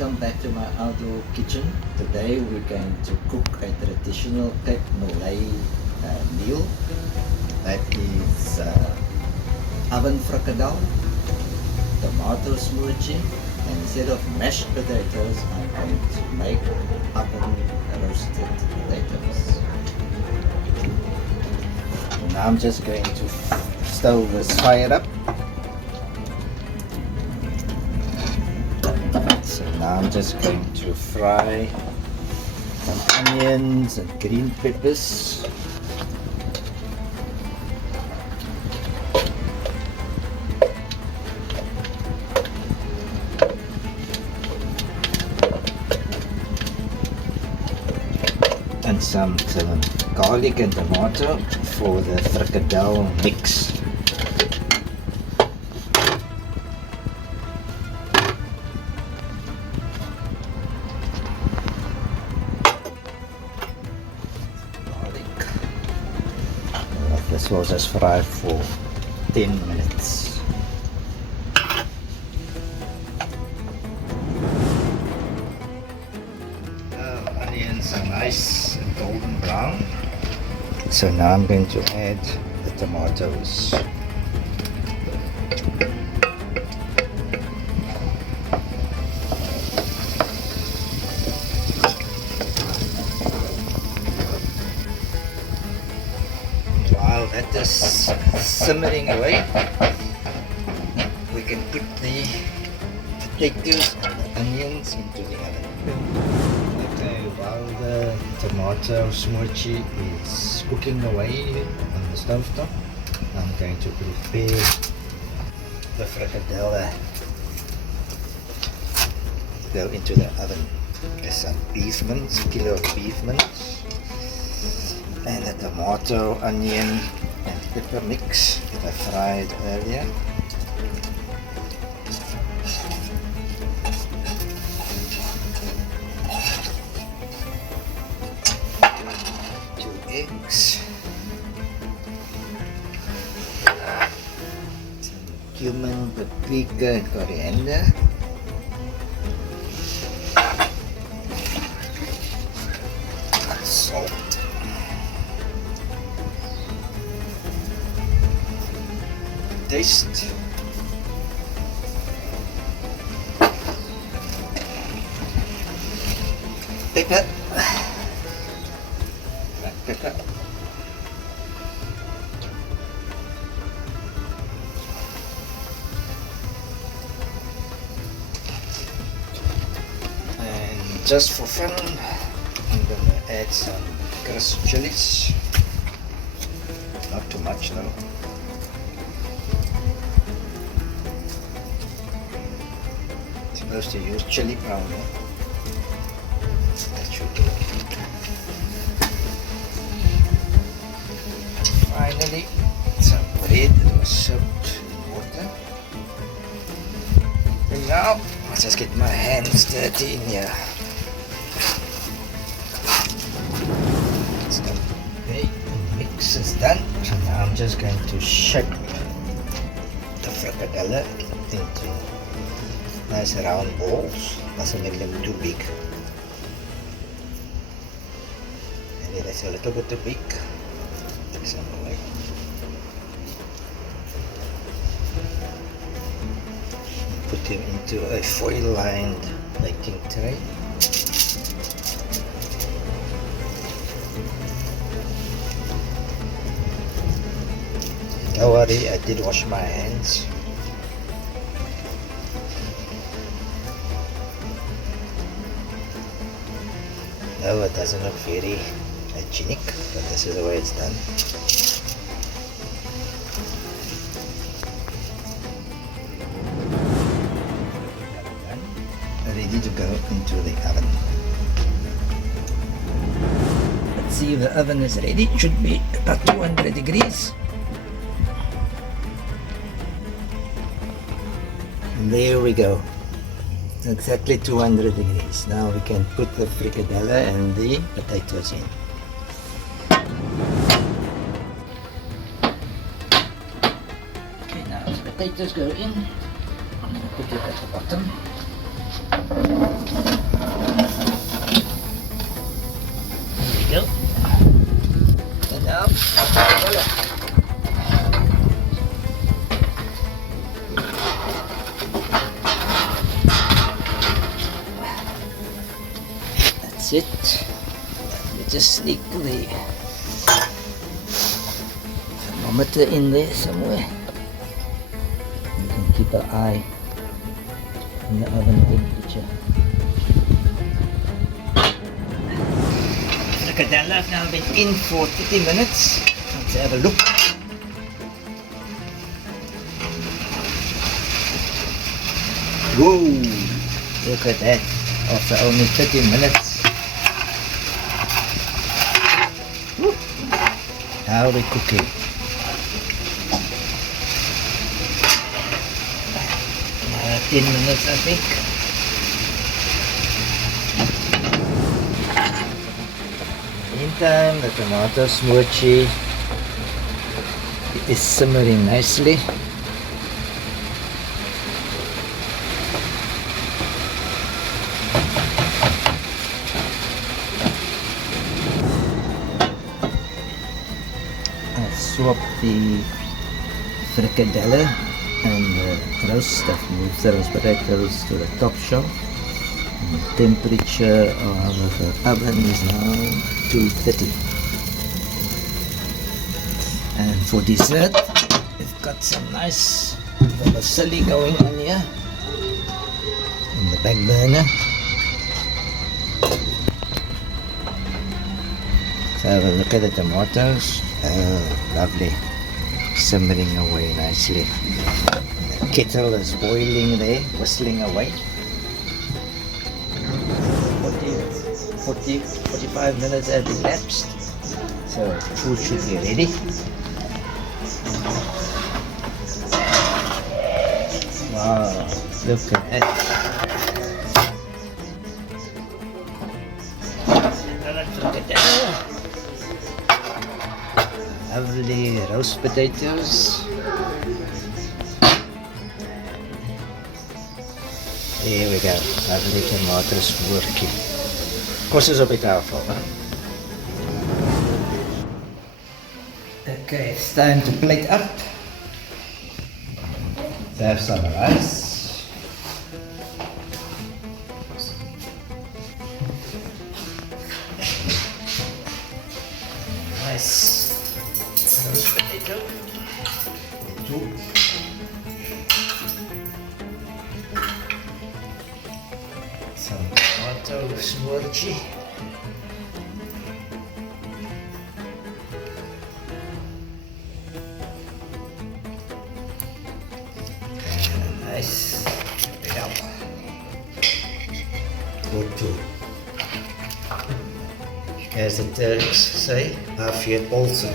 Welcome back to my outdoor kitchen. Today we're going to cook a traditional Cape Malay meal. That is oven frikkadel, tomato smoothie, and instead of mashed potatoes I'm going to make oven roasted potatoes. Now I'm just going to stove this fire up. So now I'm just going to fry some onions and green peppers. And some garlic and tomato for the frikkadel mix. This will just fry for 10 minutes. Onions are nice and golden brown. So now I'm going to add the tomatoes. While that is simmering away, we can put the potatoes and the onions into the oven. Okay, while the tomato smoothie is cooking away on the stove top, I'm going to prepare the frikkadel to go into the oven. There's some beef mince, a kilo of beef mince, and the tomato, onion and pepper mix that I fried earlier. Two eggs, some cumin, paprika and coriander, salt, taste, pepper, black pepper, and just for fun I'm going to add some crushed chilies, not too much though. Supposed to use chili powder. That should do. Finally, some bread that was soaked in water. And now, let's just get my hands dirty in here. Okay, the mix is done. So now I'm just going to shape the frikkadel into nice round balls. Doesn't make them too big. Maybe that's a little bit too big. Take some away. Put them into a foil-lined baking tray. Don't worry, I did wash my hands. No, it doesn't look very hygienic, but this is the way it's done. Ready to go into the oven. Let's see if the oven is ready. It should be about 200 degrees. And there we go. Exactly 200 degrees. Now we can put the frikkadel and the potatoes in. Okay, now the potatoes go in. I'm going to put it at the bottom. That's it. Let me just sneak the thermometer in there somewhere. You can keep an eye on the oven temperature. Frikkadel have now been in for 30 minutes. Let's have a look. Whoa! Look at that. After only 30 minutes. Woo. How are we cooking? Another 10 minutes, I think. Meantime, the tomato smoothie is simmering nicely. Swap the frikkadelle and the roast stuff. Move the roast potatoes to the top shelf. And the temperature of the oven is now 230. And for dessert, we've got some nice vermicelli going on here in the back burner. So have a look at the tomatoes. Oh, lovely. Simmering away nicely. The kettle is boiling there, whistling away. 45 minutes have elapsed. So the food should be ready. Wow, look at that. Another frikkadelle. Lovely roast potatoes. There we go. Lovely tomatoes working. Kos is op die tafel. Okay, it's time to plate up. Let's have some rice. Nice. Roast potato. Some tomato smoothie. And nice. Good too. As the Turks say, afiyet olsun.